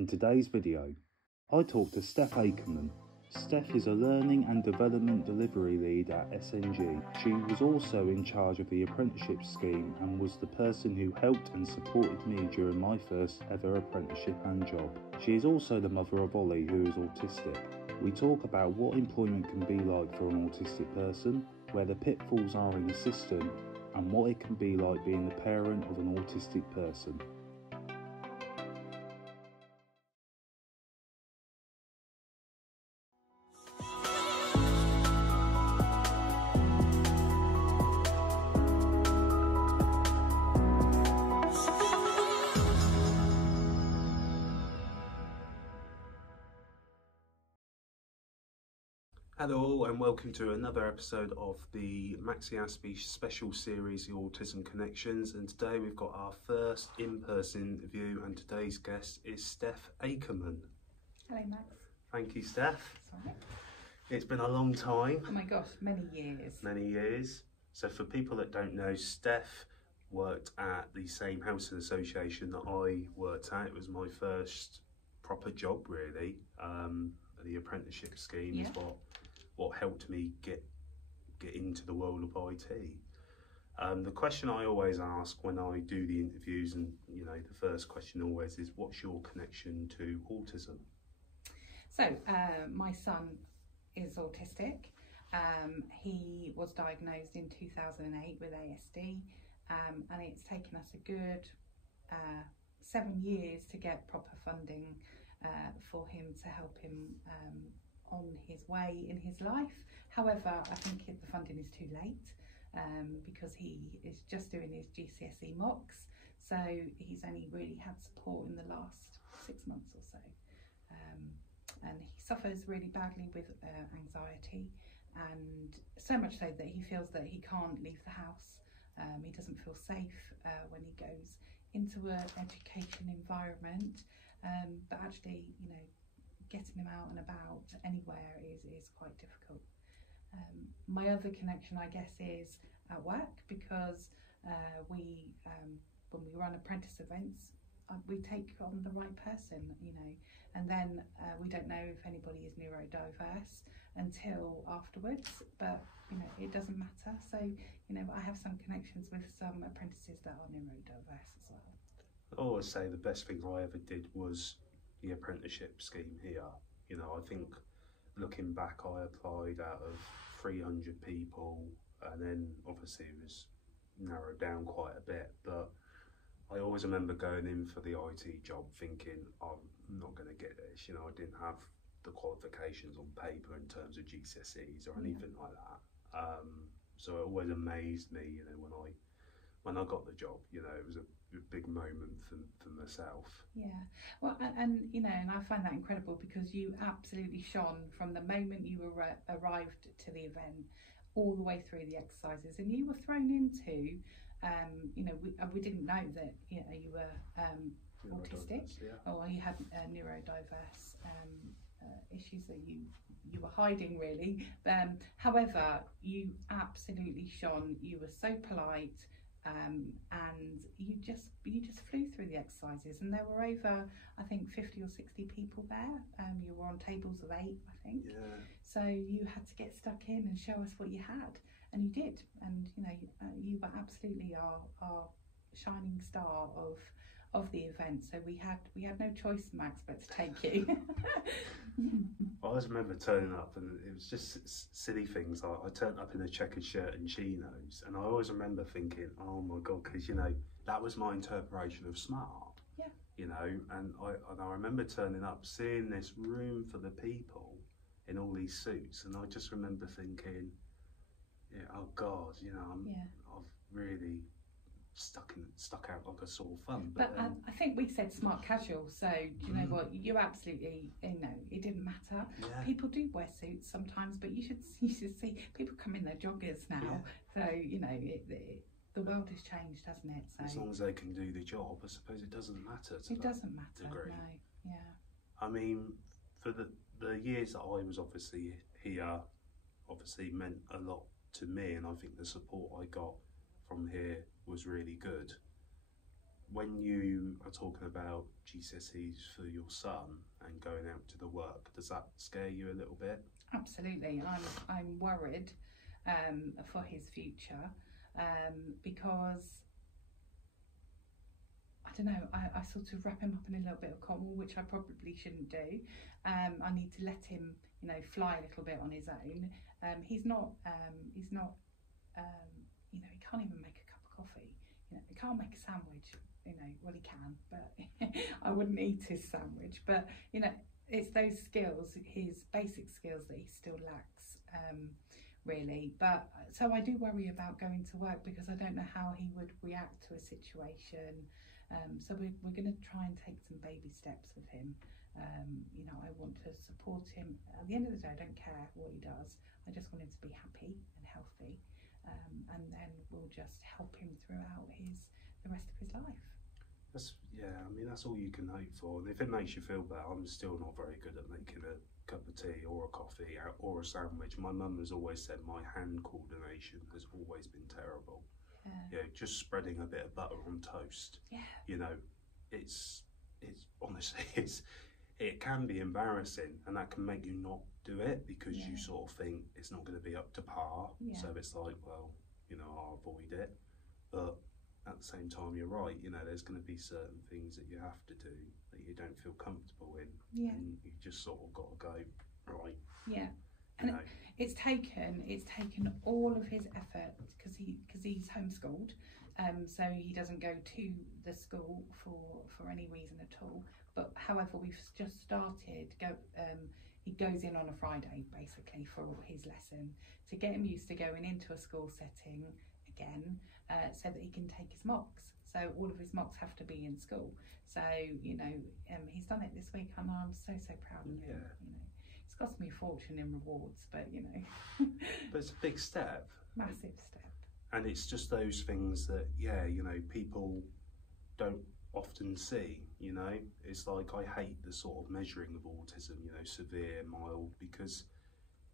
In today's video, I talked to Steph Akerman. Steph is a Learning and Development Delivery Lead at SNG. She was also in charge of the Apprenticeship scheme and was the person who helped and supported me during my first ever apprenticeship and job. She is also the mother of Ollie, who is autistic. We talk about what employment can be like for an autistic person, where the pitfalls are in the system, and what it can be like being the parent of an autistic person. Hello and welcome to another episode of the MaxiAspie special series, The Autism Connections, and today we've got our first in-person interview and today's guest is Steph Akerman. Hello Max. Thank you, Steph. Sorry. It's been a long time. Oh my gosh, many years. Many years. So for people that don't know, Steph worked at the same housing association that I worked at. It was my first proper job really. The apprenticeship scheme is what helped me get into the world of IT. The question I always ask when I do the interviews, and you know, the first question always is, what's your connection to autism? So my son is autistic. He was diagnosed in 2008 with ASD, and it's taken us a good 7 years to get proper funding for him to help him on his way in his life. However, I think the funding is too late because he is just doing his GCSE mocks, so he's only really had support in the last 6 months or so, and he suffers really badly with anxiety, and so much so that he feels that he can't leave the house. He doesn't feel safe when he goes into an education environment, but actually, you know, getting him out and about anywhere is quite difficult. My other connection, I guess, is at work, because when we run apprentice events, we take on the right person, you know, and then we don't know if anybody is neurodiverse until afterwards, but you know, it doesn't matter. So, you know, I have some connections with some apprentices that are neurodiverse as well. I always say the best thing I ever did was the apprenticeship scheme here. You know, I think looking back, I applied out of 300 people, and then obviously it was narrowed down quite a bit, but I always remember going in for the IT job thinking, I'm not going to get this. You know, I didn't have the qualifications on paper in terms of GCSEs or anything like that. So it always amazed me, you know, when I got the job. You know, it was a big moment for myself. Yeah, well, and you know, and I find that incredible, because you absolutely shone from the moment you arrived to the event all the way through the exercises, and you were thrown into you know, we didn't know that, you know, you were autistic, or you had neurodiverse issues that you were hiding really. However, you absolutely shone. You were so polite, and you just flew through the exercises, and there were over, I think, 50 or 60 people there. You were on tables of 8, I think. Yeah. So you had to get stuck in and show us what you had, and you did. And you know, you were absolutely our shining star of the event. So we had no choice, Max, but to take you. I always remember turning up, and it was just silly things. I turned up in a checkered shirt and chinos, and I always remember thinking, oh my God, because you know, that was my interpretation of smart. Yeah. You know, and I remember turning up, seeing this room for the people in all these suits, and I just remember thinking, yeah, oh God, you know, I've really stuck out like a sore thumb. But I think we said smart casual, so do you know what, you absolutely, you know, it didn't matter. Yeah. People do wear suits sometimes, but you should see people come in their joggers now. So you know, the world has changed, hasn't it? So as long as they can do the job, I suppose it doesn't matter. It doesn't matter. Degree. No. Yeah. I mean, for the years that I was obviously here, obviously meant a lot to me, and I think the support I got from here was really good. when you are talking about GCSEs for your son and going out to the work, does that scare you a little bit? Absolutely. I'm worried for his future because I don't know, I sort of wrap him up in a little bit of cotton wool, which I probably shouldn't do. I need to let him, you know, fly a little bit on his own. He's not, you know, he can't even make a cup of coffee. You know, he can't make a sandwich. You know, well, he can, but I wouldn't eat his sandwich. But you know, it's those skills, his basic skills, that he still lacks, really. But so I do worry about going to work because I don't know how he would react to a situation. So we're going to try and take some baby steps with him. You know, I want to support him. At the end of the day, I don't care what he does. I just want him to be happy and healthy, and then we'll just help him throughout the rest of his life. I mean, that's all you can hope for. And if it makes you feel better, I'm still not very good at making a cup of tea or a coffee or a sandwich. My mum has always said my hand coordination has always been terrible. You know, just spreading a bit of butter on toast. Yeah. You know, it's honestly, it can be embarrassing, and that can make you not do it because you sort of think it's not going to be up to par. So it's like, well, you know, I'll avoid it. But at the same time, you're right. You know, there's going to be certain things that you have to do that you don't feel comfortable in, and you just sort of got to go right. Yeah. And it's taken all of his effort because he's homeschooled, so he doesn't go to the school for any reason at all. But however, we've just started he goes in on a Friday basically for his lesson to get him used to going into a school setting again, so that he can take his mocks. So all of his mocks have to be in school. So you know, he's done it this week, and I'm so proud of him. You know, it's cost me a fortune in rewards, but you know. But it's a big step. Massive step. And it's just those things that, you know, people don't often see. You know, it's like, I hate the sort of measuring of autism, you know, severe, mild, because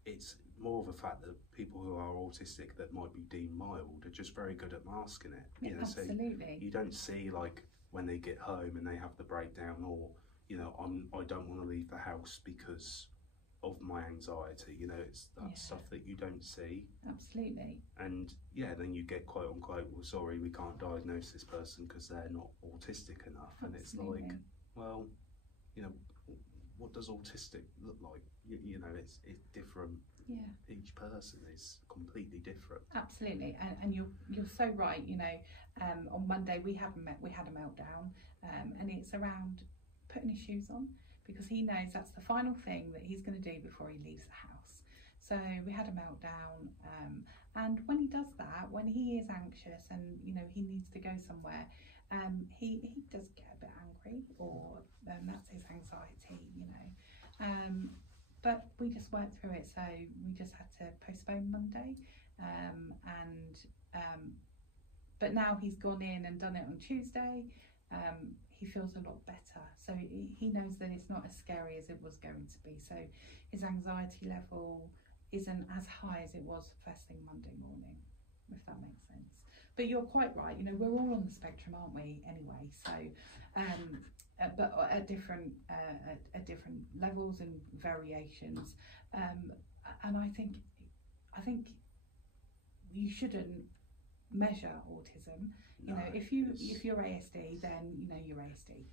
it's more of a fact that people who are autistic that might be deemed mild are just very good at masking it. You know, absolutely. So you don't see, like, when they get home and they have the breakdown, or, you know, I don't want to leave the house because of my anxiety. You know, it's that stuff that you don't see. Absolutely. And then you get quote unquote, well, sorry, we can't diagnose this person because they're not autistic enough. And it's like, well, you know, what does autistic look like? You know, it's different. Yeah. Each person is completely different. Absolutely, and you're so right. You know, on Monday we had a meltdown, and it's around putting his shoes on, because he knows that's the final thing that he's going to do before he leaves the house. So we had a meltdown, and when he does that, when he is anxious and you know he needs to go somewhere, he does get a bit angry, or that's his anxiety, you know. But we just worked through it, so we just had to postpone Monday, but now he's gone in and done it on Tuesday. He feels a lot better, so he knows that it's not as scary as it was going to be, so his anxiety level isn't as high as it was first thing Monday morning, if that makes sense. But you're quite right, you know, we're all on the spectrum, aren't we, anyway, so but at different levels and variations, and I think you shouldn't measure autism. You know, if you're ASD, then you know you're ASD.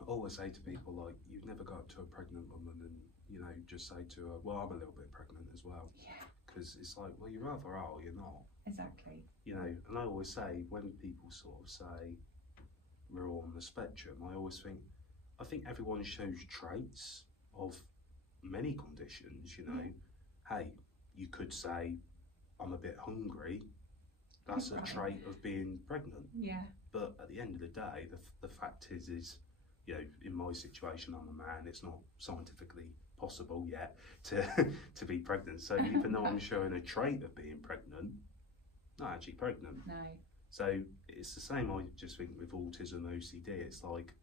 I always say to people, like, you'd never go up to a pregnant woman and, you know, just say to her, well, I'm a little bit pregnant as well. Yeah. Because it's like, well, you rather are or you're not. Exactly. You know, and I always say, when people sort of say we're all on the spectrum, I think everyone shows traits of many conditions, you know. Hey, you could say, I'm a bit hungry. That's a trait of being pregnant. Yeah. But at the end of the day, the fact is, you know, in my situation, I'm a man. It's not scientifically possible yet to be pregnant. So even though I'm showing a trait of being pregnant, not actually pregnant. No. So it's the same. I just think with autism, OCD, it's like,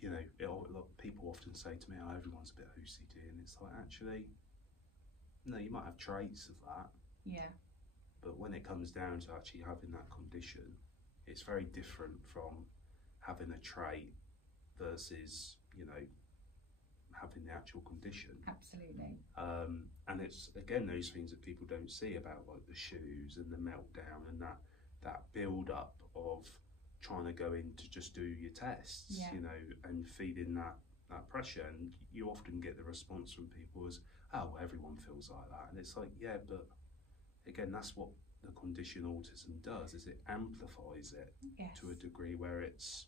you know, people often say to me, "Oh, everyone's a bit OCD," and it's like, actually, no, you might have traits of that. Yeah. But when it comes down to actually having that condition, it's very different from having a trait versus, you know, having the actual condition. Absolutely. And it's again those things that people don't see about, like the shoes and the meltdown and that build up of trying to go in to just do your tests, you know, and feeding that pressure. And you often get the response from people as, oh, everyone feels like that. And it's like, yeah, but again, that's what the condition autism does, is it amplifies it to a degree where it's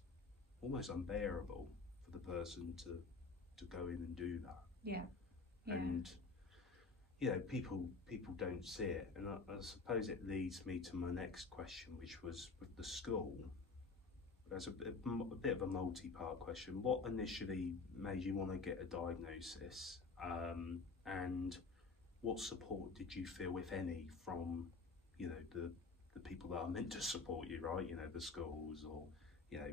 almost unbearable for the person to go in and do that. And you know, people don't see it. And I suppose it leads me to my next question, which was with the school. There's a bit of a multi-part question. What initially made you want to get a diagnosis, and what support did you feel, if any, from, you know, the people that are meant to support you, right? You know, the schools, or, you know,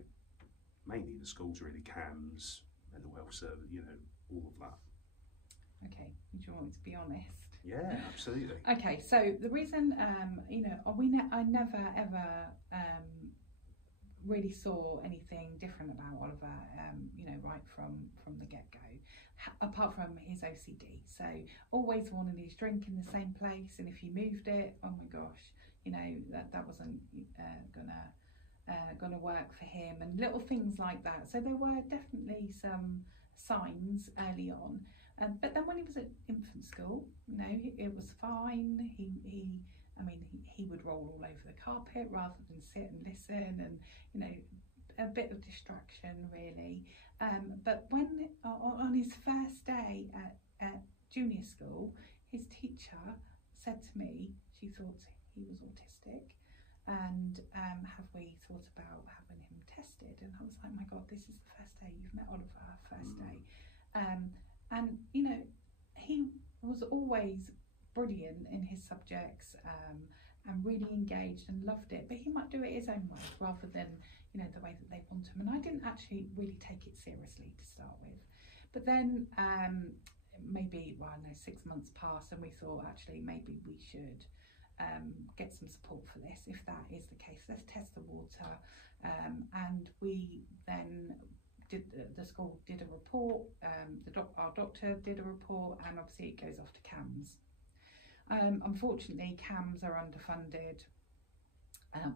mainly the schools, really, CAMS, mental health service, you know, all of that. Okay, do you want me to be honest? Yeah, absolutely. Okay, so the reason, you know, I never ever really saw anything different about Oliver, you know, right from the get-go, apart from his OCD. So always wanted his drink in the same place, and if you moved it, oh my gosh, you know, that wasn't gonna work for him, and little things like that. So there were definitely some signs early on, but then when he was at infant school, you know, it was fine. He would roll all over the carpet rather than sit and listen, and, you know, a bit of distraction really. But when on his first day at junior school, his teacher said to me she thought he was autistic, and have we thought about having him tested? And I was like, my God, this is the first day you've met Oliver, first day. And, you know, he was always brilliant in his subjects, and really engaged and loved it, but he might do it his own way rather than, you know, the way that they want him. And I didn't actually really take it seriously to start with. But then maybe, well, I don't know, 6 months passed, and we thought, actually, maybe we should get some support for this. If that is the case, let's test the water. And we then the school did a report, our doctor did a report, and obviously it goes off to CAMS. Unfortunately, CAMS are underfunded.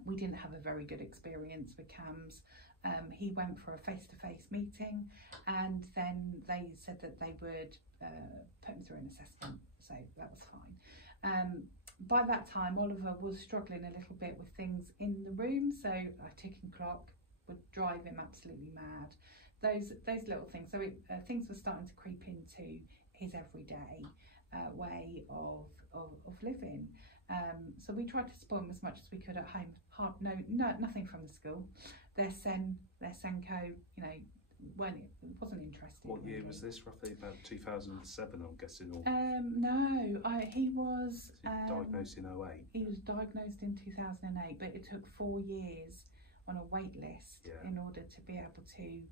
We didn't have a very good experience with CAMS. He went for a face-to-face meeting, and then they said that they would put him through an assessment, so that was fine. By that time, Oliver was struggling a little bit with things in the room, so a ticking clock would drive him absolutely mad. Those little things. So things were starting to creep into his everyday way of living. So we tried to support him as much as we could at home. Nothing from the school. Their Senko, you know, wasn't interested. What year was this? Roughly about 2007, I'm guessing. Or no, he was diagnosed in 08. He was diagnosed in 2008, but it took 4 years on a wait list in order to be able to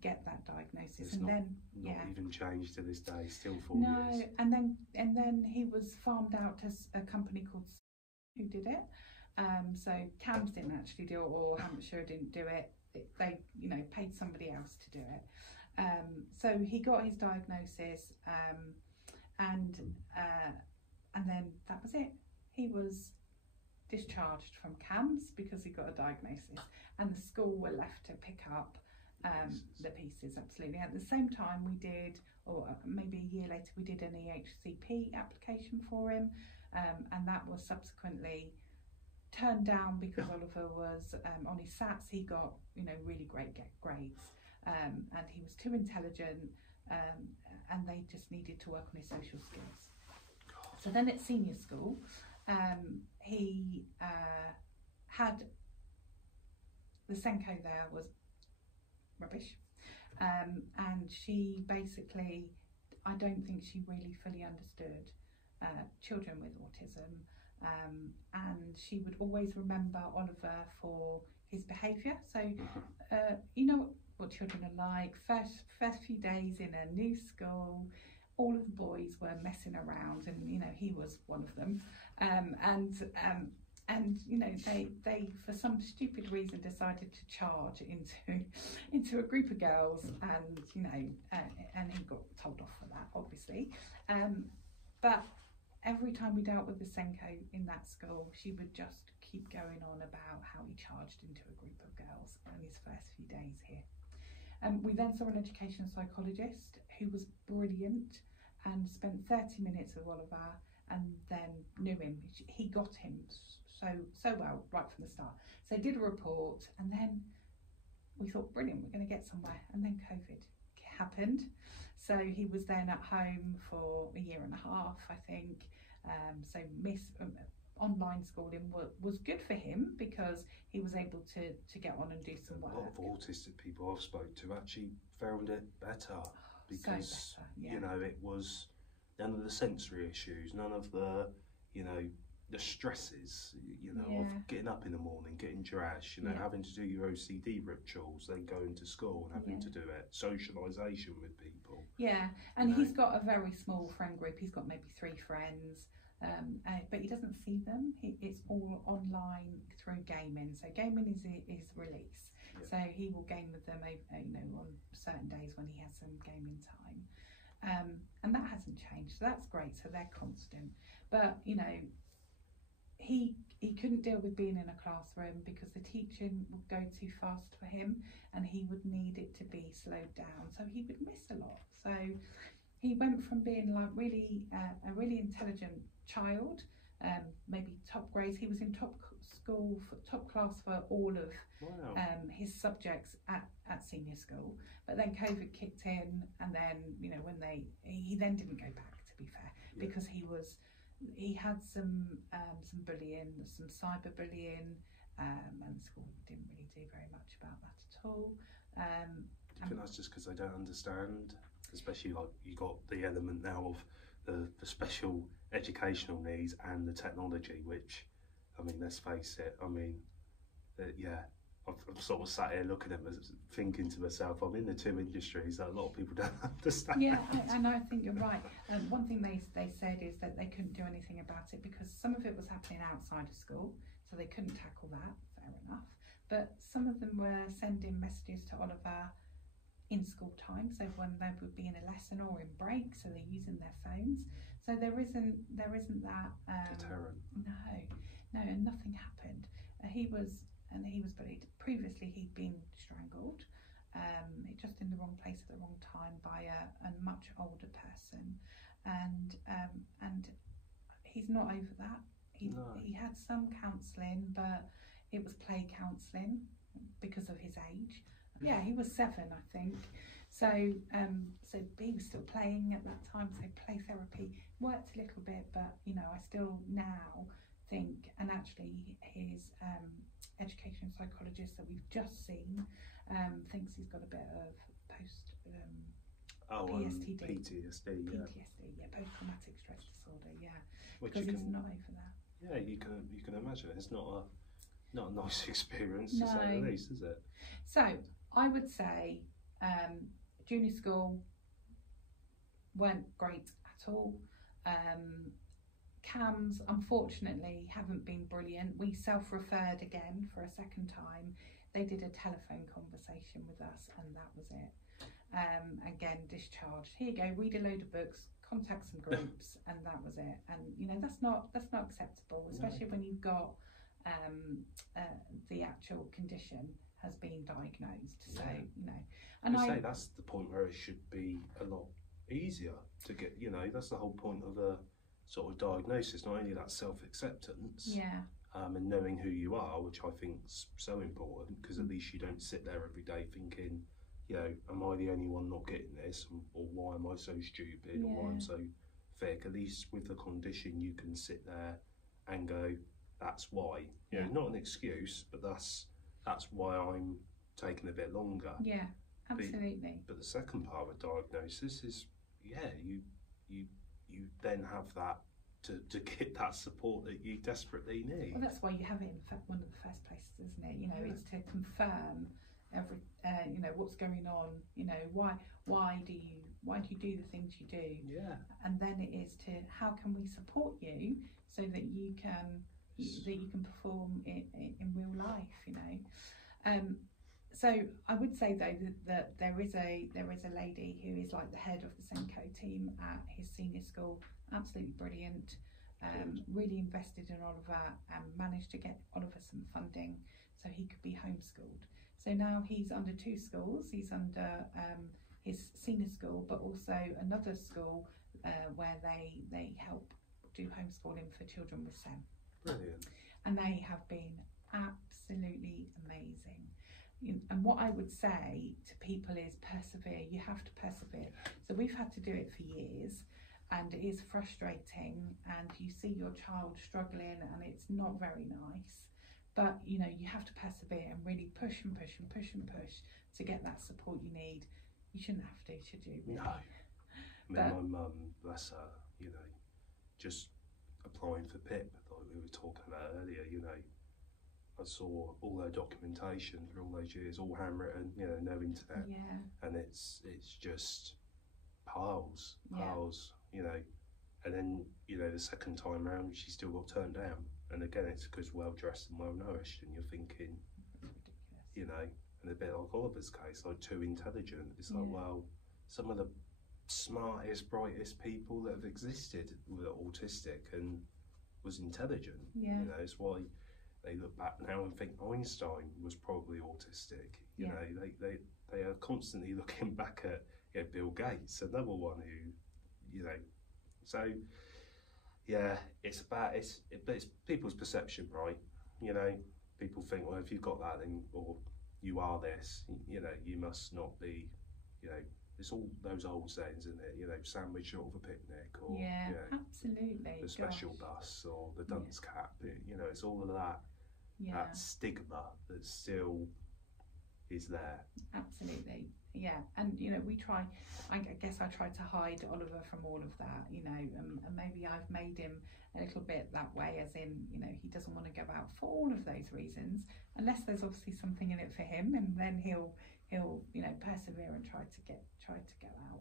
get that diagnosis. It's and not, then not even changed to this day. Still 4 years. No, and then he was farmed out to a company called who did it. So CAMS didn't actually do it, or Hampshire didn't do it. They, you know, paid somebody else to do it. So he got his diagnosis, and then that was it. He was discharged from CAMS because he got a diagnosis, and the school were left to pick up the pieces. Absolutely. At the same time, we did, or maybe a year later, we did an EHCP application for him, and that was subsequently turned down because Oliver was on his SATs. He got, you know, really great grades, and he was too intelligent, and they just needed to work on his social skills. So then at senior school, he had the Senko there was rubbish, and she basically, I don't think she really fully understood children with autism. And she would always remember Oliver for his behaviour. So, you know what children are like. First few days in a new school, all of the boys were messing around, and, you know, he was one of them. And and you know, they for some stupid reason decided to charge into a group of girls, and you know, and he got told off for that, obviously. But every time we dealt with the Senko in that school, she would just keep going on about how he charged into a group of girls in his first few days here. We then saw an education psychologist who was brilliant and spent 30 minutes with Oliver, and then knew him. He got him so well right from the start. So did a report, and then we thought, brilliant, we're going to get somewhere. And then COVID happened. So he was then at home for a year and a half, I think. So online schooling was good for him because he was able to get on and do some work. A lot of autistic people I've spoke to actually found it better because, so better, yeah. you know, it was none of the sensory issues, none of the, you know, the stresses, you know, of getting up in the morning, getting dressed, you know, having to do your OCD rituals, then going to school and having to do it, socialisation with people. Yeah, and he's got a very small friend group. He's got maybe 3 friends, but he doesn't see them. It's all online through gaming. So gaming is his release. Yeah. So he will game with them, you know, on certain days when he has some gaming time. And that hasn't changed. So that's great. So they're constant. But, you know, he couldn't deal with being in a classroom because the teaching would go too fast for him, and he would need it to be slowed down, so he would miss a lot. So he went from being like really a really intelligent child, maybe top grades. He was in top class for all of his subjects at senior school, but then COVID kicked in, and then, you know, when he then didn't go back, to be fair, because he had some bullying, some cyber bullying, and school didn't really do very much about that at all. Do you think that's just because they don't understand? Especially like you got the element now of the special educational needs and the technology, which, I mean, let's face it, I mean, I'm sort of sat here looking at thinking to myself, I'm in the 2 industries that a lot of people don't understand. Yeah, and I think you're right. One thing they said is that they couldn't do anything about it because some of it was happening outside of school, so they couldn't tackle that, fair enough. But some of them were sending messages to Oliver in school time, so when they would be in a lesson or in break, so they're using their phones. So there isn't that deterrent. No, and nothing happened. He was bullied. Previously, he'd been strangled, just in the wrong place at the wrong time by a much older person, and he's not over that. He had some counselling, but it was play counselling because of his age. Yeah, he was 7, I think. So he was still playing at that time. So play therapy worked a little bit, but you know, I still now think, and actually his education psychologist that we've just seen thinks he's got a bit of PTSD, post-traumatic stress disorder, which because he's not over that. Yeah, you can imagine it's not a nice experience to say the least, is it? So I would say junior school weren't great at all. CAMS, unfortunately, haven't been brilliant. We self-referred again for a second time. They did a telephone conversation with us, and that was it. Again, discharged. Here you go, read a load of books, contact some groups, and that was it. And you know, that's not acceptable, especially when you've got the actual condition has been diagnosed. So you know, and I say that's the point where it should be a lot easier to get. You know, that's the whole point of a sort of diagnosis, not only that self-acceptance, and knowing who you are, which I think is so important, because at least you don't sit there every day thinking, you know, am I the only one not getting this, or why am I so stupid, or why I'm so thick. At least with the condition you can sit there and go, that's why, you know, not an excuse, but that's why I'm taking a bit longer. Yeah, absolutely. But the second part of a diagnosis is, you then have that to get that support that you desperately need. Well, that's why you have it in one of the first places, isn't it? You know, it's to confirm you know, what's going on. You know, why do you do the things you do? Yeah. And then it is to how can we support you so that you can that you can perform in real life, you know. So I would say though that there is a lady who is like the head of the Senko team at his senior school, absolutely brilliant, really invested in Oliver and managed to get Oliver some funding so he could be homeschooled. So now he's under two schools. He's under his senior school, but also another school where they help do homeschooling for children with SEN. Brilliant. And they have been absolutely amazing. And what I would say to people is persevere. You have to persevere. So we've had to do it for years, and it is frustrating, and you see your child struggling and it's not very nice, but you know, you have to persevere and really push and push and push and push to get that support you need. You shouldn't have to, should you? Really? No. I mean, my mum, bless her, you know, just applying for PIP, like we were talking about earlier, you know, I saw all her documentation for all those years, all handwritten, you know, no internet, and it's just piles, you know, and then, you know, the second time round she still got turned down, and again it's because well dressed and well nourished, and you're thinking, you know, and a bit like Oliver's case, like too intelligent. It's like, well, some of the smartest, brightest people that have existed were autistic and was intelligent. You know, it's why they look back now and think Einstein was probably autistic. You know, they are constantly looking back at Bill Gates, another one who, you know, so yeah, it's people's perception, right? You know, people think, well, if you've got that, then, or you are this, you know, you must not be, you know, it's all those old sayings, isn't it? You know, sandwich short of a picnic, or you know, absolutely, the special bus or the dunce cap. You know, it's all of that. That stigma that still is there. Absolutely, yeah. And you know, we try. I guess I try to hide Oliver from all of that. You know, and maybe I've made him a little bit that way, as in, you know, he doesn't want to go out for all of those reasons, unless there's obviously something in it for him, and then he'll you know, persevere and try to go out.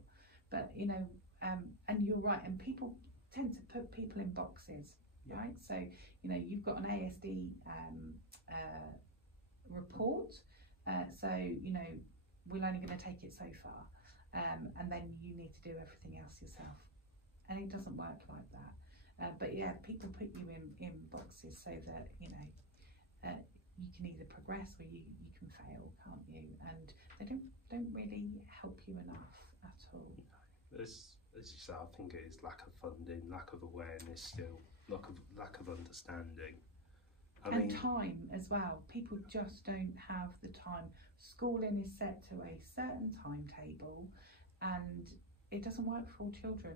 But you know, and you're right. And people tend to put people in boxes. Right, so you know, you've got an ASD report, so you know, we're only going to take it so far, and then you need to do everything else yourself, and it doesn't work like that. But yeah, people put you in boxes so that, you know, you can either progress or you can fail, can't you? And they don't really help you enough at all. As you say, I think it is lack of funding, lack of awareness still. Lack of understanding. I mean, time as well. People just don't have the time. Schooling is set to a certain timetable, and it doesn't work for all children.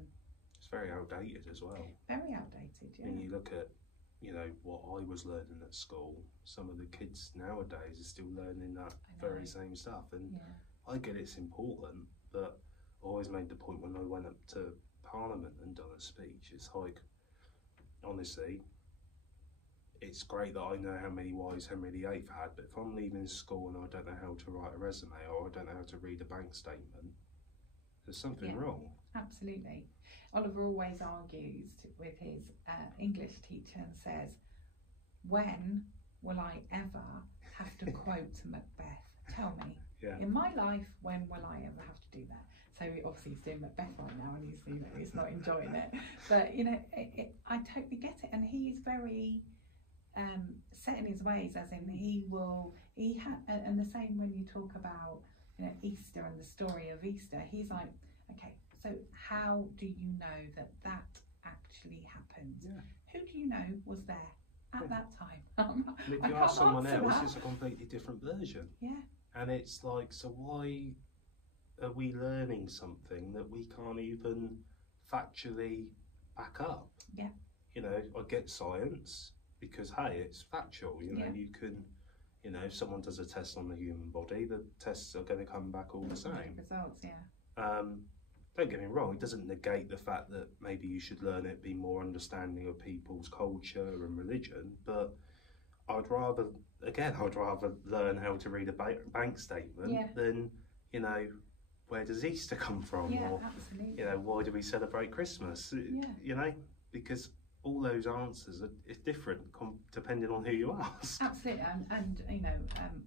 It's very outdated as well. Very outdated, yeah. When you look at, you know, what I was learning at school, some of the kids nowadays are still learning that very same stuff. And I get it's important, but I always made the point when I went up to Parliament and done a speech, it's like, honestly, it's great that I know how many wives Henry VIII had, but if I'm leaving school and I don't know how to write a resume, or I don't know how to read a bank statement, there's something wrong. Absolutely. Oliver always argues with his English teacher and says, when will I ever have to quote Macbeth? Tell me. In my life, when will I ever have to do that? So obviously he's doing Macbeth right now, and he's, you know, he's not enjoying it. But you know, I totally get it, and he's very set in his ways, as in and the same when you talk about, you know, Easter and the story of Easter. He's like, okay, so how do you know that actually happened? Who do you know was there at that time? If you ask someone else, it's a completely different version. And it's like, so why are we learning something that we can't even factually back up? You know, I get science because, hey, it's factual. You know, you can, you know, if someone does a test on the human body, the tests are going to come back all the same. Results, Don't get me wrong, it doesn't negate the fact that maybe you should learn it, be more understanding of people's culture and religion, but I'd rather learn how to read a bank statement than, you know, where does Easter come from? Absolutely. You know, why do we celebrate Christmas? You know, because all those answers is different depending on who you ask. Absolutely, and you know,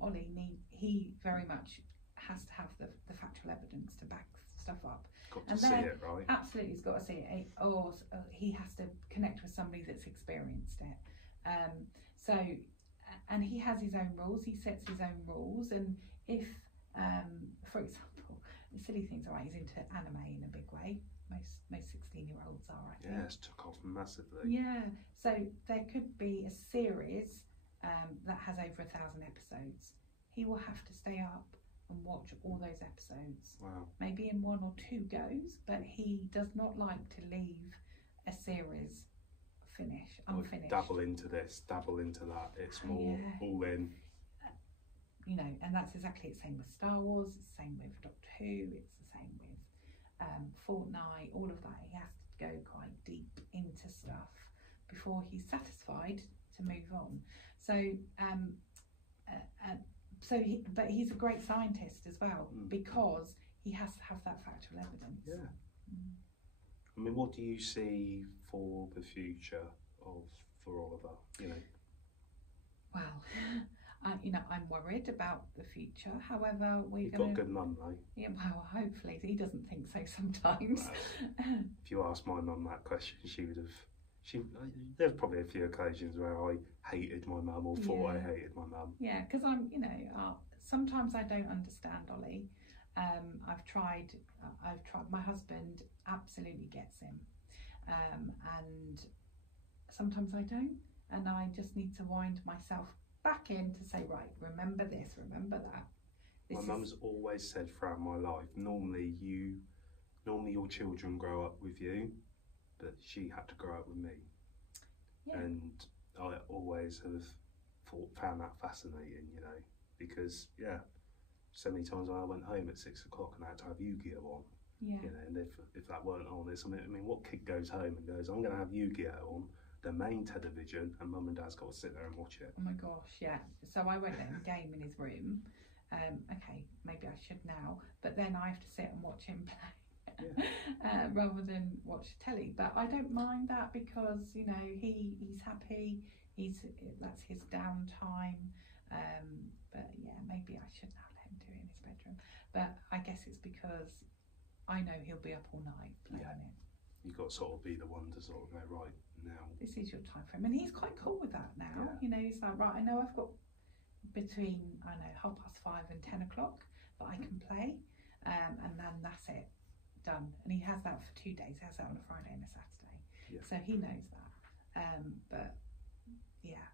Ollie, he very much has to have the factual evidence to back stuff up. Got to see it, right? Absolutely, he's got to see it, or he has to connect with somebody that's experienced it. So, and he has his own rules. He sets his own rules, and if, for example, silly things, right? He's into anime in a big way. Most 16-year-olds are, I think. Yeah, it's took off massively. Yeah, so there could be a series that has over 1,000 episodes. He will have to stay up and watch all those episodes. Wow. Maybe in 1 or 2 goes, but he does not like to leave a series unfinished. Dabble into this, dabble into that. It's more all in. You know, and that's exactly the same with Star Wars. It's the same with Doctor Who. It's the same with Fortnite. All of that. He has to go quite deep into stuff before he's satisfied to move on. So, but he's a great scientist as well, because he has to have that factual evidence. Yeah. I mean, what do you see for the future for Oliver? You know. Well, you know, I'm worried about the future. However, You've got a good mum, though. Yeah, well, hopefully. He doesn't think so sometimes. Well, if you asked my mum that question, she would have. There's probably a few occasions where I hated my mum or thought I hated my mum. Yeah, because I'm, you know, sometimes I don't understand Ollie. I've tried. My husband absolutely gets him, and sometimes I don't, and I just need to wind myself back in to say, right, remember this, remember that. My mum's always said throughout my life, normally your children grow up with you, but she had to grow up with me. Yeah. And I always have found that fascinating, you know, because so many times I went home at 6 o'clock and I had to have Yu-Gi-Oh on. Yeah. You know, and if that weren't on, I mean, what kid goes home and goes, I'm going to have Yu-Gi-Oh on the main television, and mum and dad's got to sit there and watch it? Oh my gosh, yeah. So I won't let him game in his room. Okay, maybe I should now, but then I have to sit and watch him play. Yeah. Rather than watch telly. But I don't mind that, because you know he's happy. That's his downtime. But yeah, maybe I shouldn't have let him do it in his bedroom. But I guess it's because I know he'll be up all night playing it. You've got to sort of be the one to sort of go, right, now this is your time frame, and he's quite cool with that now. Yeah. You know, he's like, right, I know I've got between 5:30 and 10 o'clock that I can play, and then that's it, done. And he has that for 2 days. He has that on a Friday and a Saturday. Yeah. So he knows that. But yeah,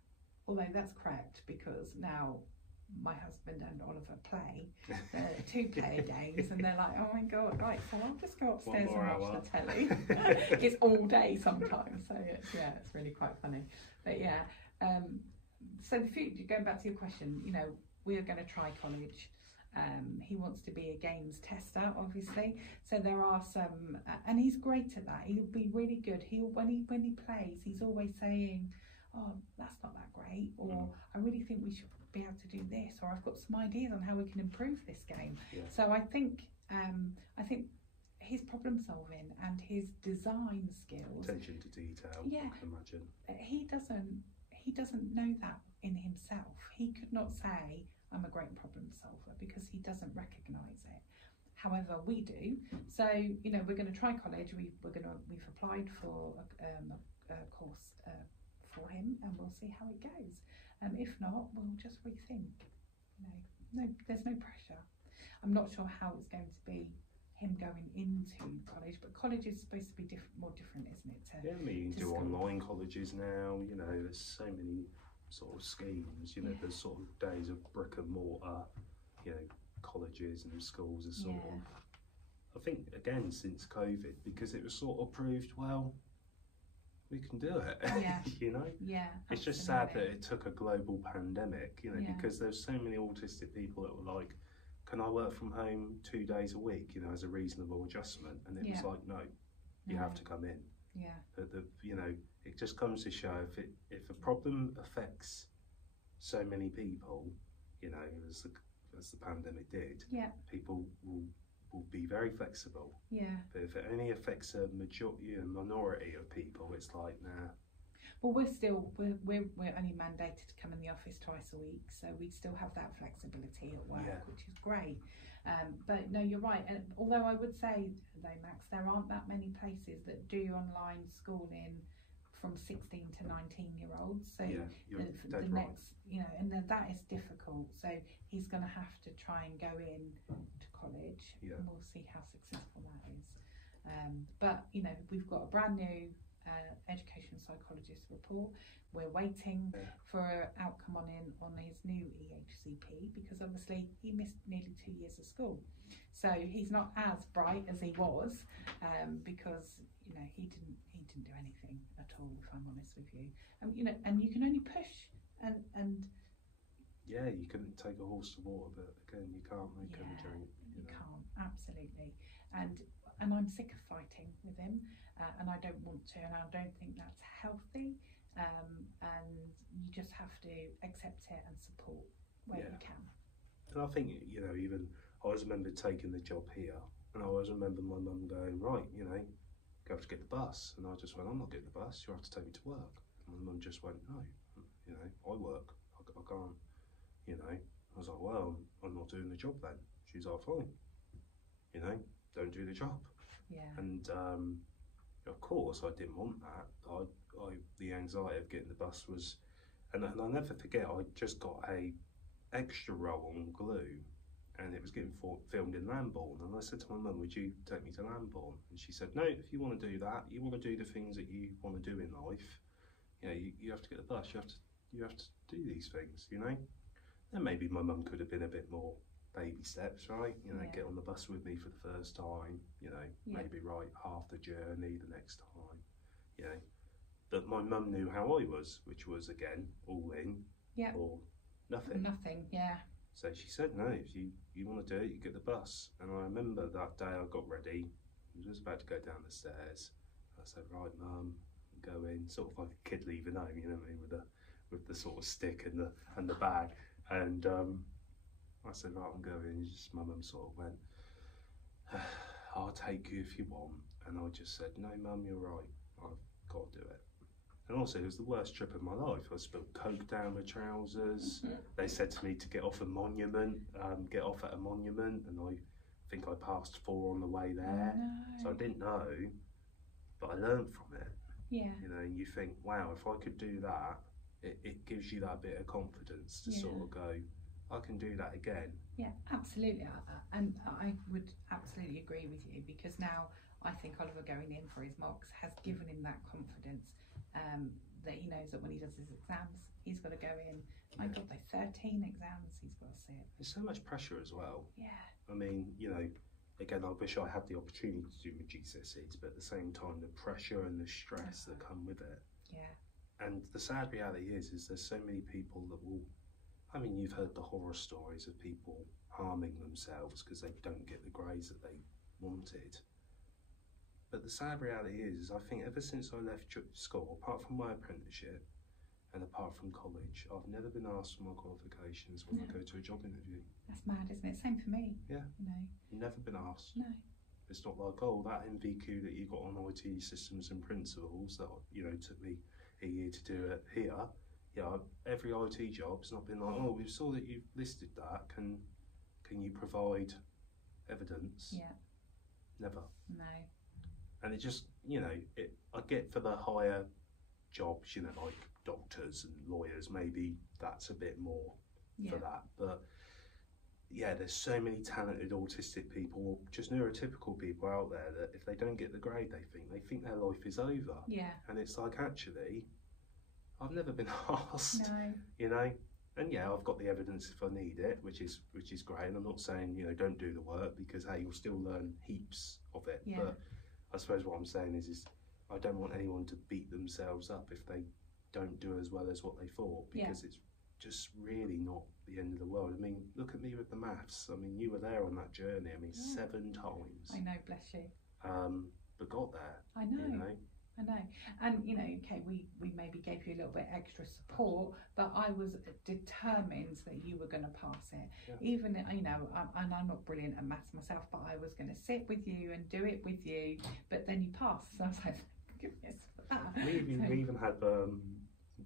although that's correct, because now my husband and Oliver play 2-player games, and they're like, oh my god, right, so I'll just go upstairs and watch the telly. It's all day sometimes, so it's really quite funny. But yeah, so the future, going back to your question, you know, we're going to try college. He wants to be a games tester, obviously, so there are some, and he's great at that. He'll be really good. When he plays, he's always saying, oh, that's not that great, or I really think we should be able to do this, or I've got some ideas on how we can improve this game. Yeah. So I think his problem solving and his design skills, attention to detail, I can imagine. He doesn't know that in himself. He could not say, I'm a great problem solver, because he doesn't recognise it. However, we do. So, you know, we're going to try college. We've applied for a course for him, and we'll see how it goes. If not, we'll just rethink. You know, no, there's no pressure. I'm not sure how it's going to be him going into college, but college is supposed to be more different, isn't it? I mean, you can do online colleges now. You know, there's so many sort of schemes. You know, there's sort of days of brick and mortar. You know, colleges and schools are sort of. I think again since COVID, because it was sort of proved, well, we can do it. Yeah. You know. Yeah. It's just sad that it took a global pandemic. You know, because there's so many autistic people that were like, can I work from home 2 days a week, you know, as a reasonable adjustment? And it was like, no, you have to come in. Yeah. You know, it just comes to show if a problem affects so many people, you know, as the pandemic did, people will be very flexible. Yeah. But if it only affects a minority of people, it's like, nah, Well, we're only mandated to come in the office twice a week, so we still have that flexibility at work, which is great. But no, you're right. And although I would say though, Max, there aren't that many places that do online schooling from 16 to 19-year-olds. So the next, and then that is difficult. So he's going to have to try and go in to college, and we'll see how successful that is. But we've got a brand new education psychologist report. We're waiting for an outcome on his new EHCP, because obviously he missed nearly 2 years of school, so he's not as bright as he was, because he didn't do anything at all, if I'm honest with you. And you can only push and you can take a horse to water, but again you can't make him drink. You can't, absolutely. And I'm sick of fighting with him, and I don't want to, and I don't think that's healthy. And you just have to accept it and support where you can. And I think even I always remember taking the job here, and I always remember my mum going, right, you have to get the bus, and I just went, I'm not getting the bus. You have to take me to work. And my mum just went, no, I work. I can't. I was like, well, I'm not doing the job then. She's like, fine. Don't do the job. Yeah. And of course, I didn't want that. The anxiety of getting the bus was, and I'll never forget. I just got a extra roll on glue, and it was getting filmed in Lambourne. And I said to my mum, "Would you take me to Lambourne?" And she said, "No. If you want to do that, you want to do the things that you want to do in life. You have to get the bus. You have to do these things. And maybe my mum could have been a bit more baby steps, right? Get on the bus with me for the first time. Maybe write half the journey the next time. But my mum knew how I was, which was again all in or nothing. Nothing, yeah. So she said, no, if you want to do it, you get the bus. And I remember that day I got ready, I was just about to go down the stairs. I said, right, Mum, go in, sort of like a kid leaving home, with the sort of stick and the bag. And I said, right, I'm going. And my mum sort of went, I'll take you if you want. And I just said, no, Mum, you're right. I've got to do it. And also, it was the worst trip of my life. I spilled Coke down my trousers. They said to me to get off a monument, get off at a monument, and I think I passed 4 on the way there. Oh, no. So I didn't know, but I learned from it. Yeah. And you think, wow, if I could do that, it gives you that bit of confidence to sort of go, I can do that again. Yeah, absolutely. And I would absolutely agree with you, because now I think Oliver going in for his mocks has given him that confidence, that he knows that when he does his exams, he's got to go in. My God, there's 13 exams he's got to sit. There's so much pressure as well. Yeah. I mean, again, I wish I had the opportunity to do my GCSEs, but at the same time, the pressure and the stress that come with it. Yeah. And the sad reality is there's so many people that will, I mean, you've heard the horror stories of people harming themselves because they don't get the grades that they wanted. But the sad reality is I think ever since I left school, apart from my apprenticeship and apart from college, I've never been asked for my qualifications when I go to a job interview. That's mad, isn't it? Same for me. Yeah. Never been asked. No. It's not like, oh, that MVQ that you got on IT systems and principles that, took me a year to do it here. Every IT job's not been like, oh, we saw that you've listed that. Can you provide evidence? Yeah. Never. No. And it just, I get for the higher jobs, like doctors and lawyers, maybe that's a bit more for that. But there's so many talented autistic people, just neurotypical people out there that if they don't get the grade they think their life is over. Yeah. And it's like, actually, I've never been asked. No. And I've got the evidence if I need it, which is great. And I'm not saying, don't do the work, because hey, you'll still learn heaps of it. Yeah. But I suppose what I'm saying is I don't want anyone to beat themselves up if they don't do as well as what they thought, because it's just really not the end of the world. I mean, look at me with the maths. I mean, you were there on that journey. I mean, 7 times. I know, bless you. But got there. I know. I know. And, okay, we maybe gave you a little bit extra support, but I was determined that you were going to pass it. Yeah. Even, and I'm not brilliant at maths myself, but I was going to sit with you and do it with you, but then you passed. So I was like, thank goodness for we even had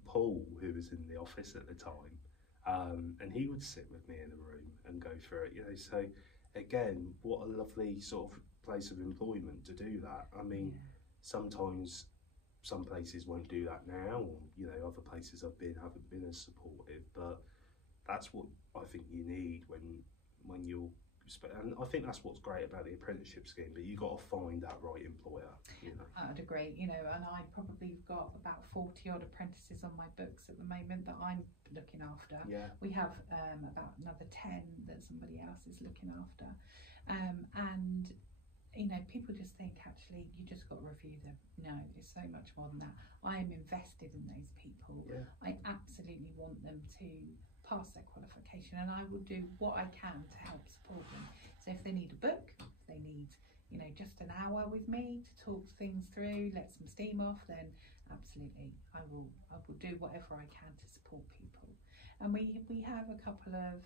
Paul, who was in the office at the time, and he would sit with me in a room and go through it. You know, so again, what a lovely sort of place of employment to do that. I mean, sometimes some places won't do that now, or you know, other places haven't been as supportive. But that's what I think you need when you're. And I think that's what's great about the apprenticeship scheme, but you've got to find that right employer, you know. I'd agree, you know, and I probably have got about 40 odd apprentices on my books at the moment that I'm looking after. Yeah. We have about another 10 that somebody else is looking after. And, you know, people just think actually you just got to review them. No, it's so much more than that. I am invested in those people. Yeah. I absolutely want them to pass their qualification, and I will do what I can to help support them. So if they need a book, if they need, you know, just an hour with me to talk things through, let some steam off, then absolutely I will do whatever I can to support people. And we have a couple of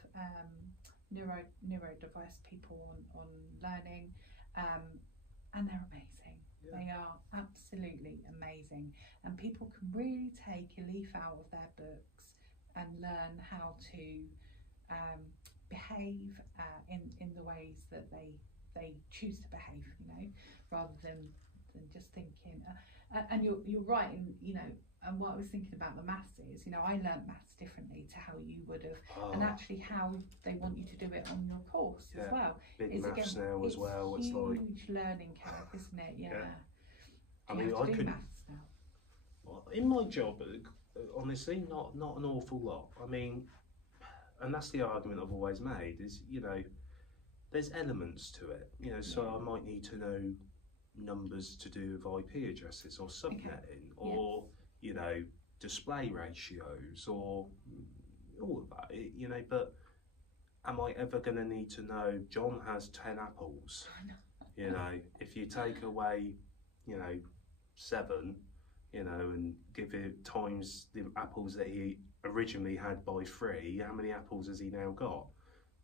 neurodiverse people on learning, and they're amazing. They are absolutely amazing, and people can really take a leaf out of their books and learn how to behave in the ways that they choose to behave, you know, rather than just thinking. And you're right, and you know, and what I was thinking about the maths is, you know, I learnt maths differently to how you would have, and actually how they want you to do it on your course as well. Big maths now as well. It's like huge learning curve, isn't it? Yeah. I mean, I could. Maths now? Well, in my job, honestly, not an awful lot. I mean, and that's the argument I've always made is, you know, there's elements to it, you know, so I might need to know numbers to do with IP addresses or subnetting or, you know, display ratios or all of that, you know, but am I ever going to need to know John has 10 apples? You know, if you take away, you know, 7, you know, and give it times the apples that he originally had by 3, how many apples has he now got?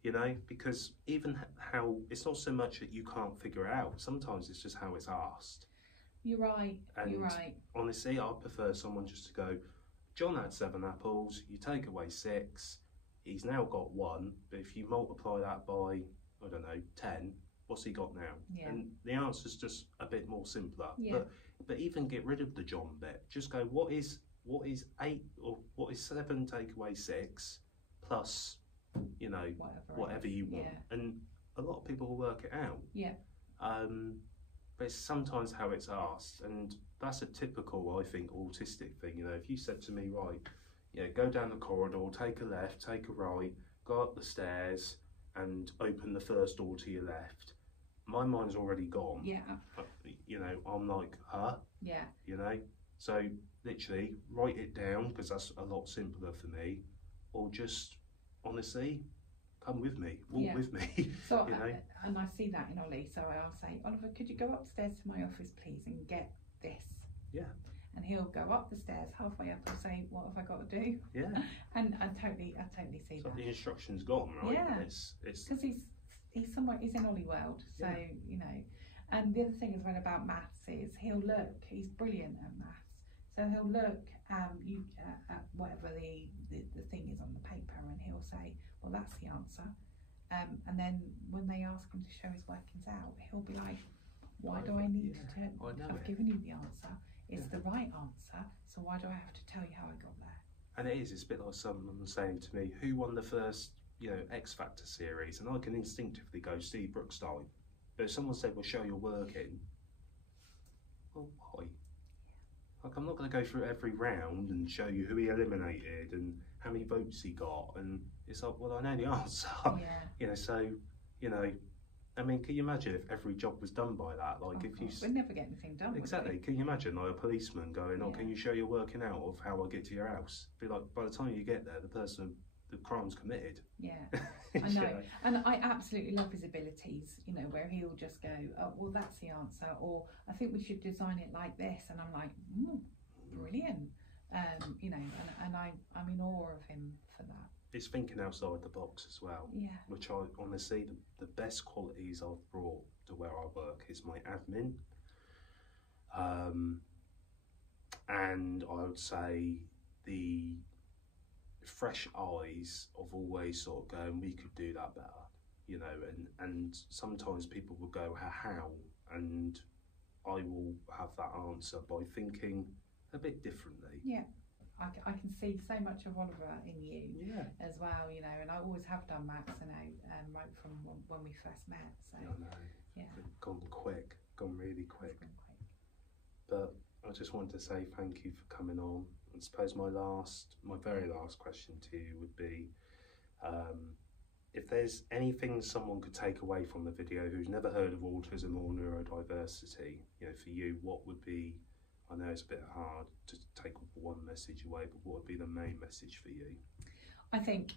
You know, because even how, it's not so much that you can't figure it out, sometimes it's just how it's asked. You're right, and you're right. Honestly, I prefer someone just to go, John had 7 apples, you take away 6, he's now got 1, but if you multiply that by, I don't know, 10, what's he got now? Yeah. And the answer's just a bit more simpler. Yeah. But even get rid of the John bit. Just go, what is 8 or what is 7 take away 6 plus, you know, whatever you want. Yeah. And a lot of people will work it out. Yeah. But it's sometimes how it's asked, and that's a typical, I think, autistic thing. You know, if you said to me, right, yeah, go down the corridor, take a left, take a right, go up the stairs, and open the first door to your left, my mind's already gone. Yeah. You know, I'm like, huh? Yeah. You know, so literally write it down because that's a lot simpler for me, or just honestly come with me, walk with me. So, you know? And I see that in Ollie. So I'll say, Oliver, could you go upstairs to my office, please, and get this? Yeah. And he'll go up the stairs, halfway up, and say, "What have I got to do?" Yeah. And I totally see so that. The instructions gone, right? Yeah. It's because he's somewhere, he's in Ollie world, so you know. And the other thing as well about maths is he's brilliant at maths. So he'll look at whatever the thing is on the paper, and he'll say, "Well, that's the answer." And then when they ask him to show his workings out, he'll be like, "Why do I need to? I've given you the answer. It's the right answer. So why do I have to tell you how I got there?" And it's a bit like someone saying to me, "Who won the first, you know, X Factor series?" And I can instinctively go Steve Brookstein. But if someone said, "Well, show your working," well, why? Like, I'm not going to go through every round and show you who he eliminated and how many votes he got. And it's like, well, I know the answer. Yeah. You know, so, you know, I mean, can you imagine if every job was done by that? Like, if you we'd never get anything done. Exactly. Can you imagine like a policeman going, "Oh, can you show your working out of how I get to your house?" Be like, by the time you get there, the crime's committed. Yeah, I know. And I absolutely love his abilities. You know, where he'll just go, "Oh, well, that's the answer," or "I think we should design it like this," and I'm like, brilliant. You know, and I'm in awe of him for that. It's thinking outside the box as well. Yeah. Which I honestly, the best qualities I've brought to where I work is my admin. and I would say the fresh eyes of always sort of going, we could do that better, you know, and sometimes people will go, how? And I will have that answer by thinking a bit differently. Yeah. I can see so much of Oliver in you as well, you know, and I always have done, Max, you know, right from when we first met. So I know. Yeah. Gone quick, gone really quick. It's gone quick. But I just wanted to say thank you for coming on. I suppose my very last question to you would be, if there's anything someone could take away from the video who's never heard of autism or neurodiversity, you know, for you, what would be, I know it's a bit hard to take one message away, but what would be the main message for you? I think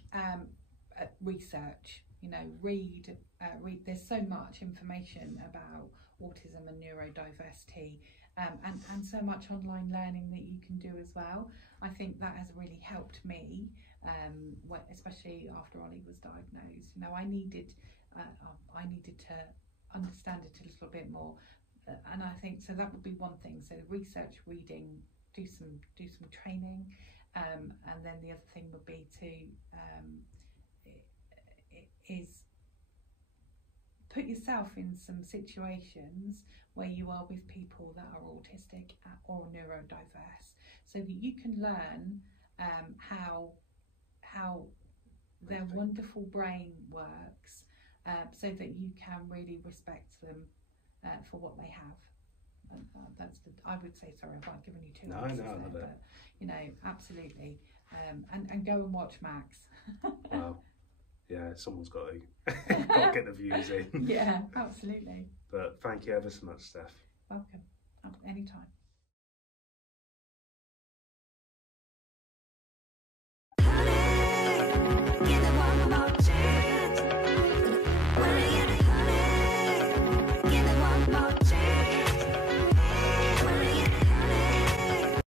research, you know, read, there's so much information about autism and neurodiversity, and so much online learning that you can do as well. I think that has really helped me, especially after Ollie was diagnosed. You know, I needed to understand it a little bit more, and I think so that would be one thing. So research, reading, do some training, and then the other thing would be to is put yourself in some situations where you are with people that are autistic or neurodiverse, so that you can learn how their wonderful brain works, so that you can really respect them for what they have. And I would say, sorry if I've given you two answers there, but you know, absolutely, and go and watch Max. Well, yeah, someone's got to get the views in. Yeah, absolutely. But thank you ever so much, Steph. Welcome, anytime.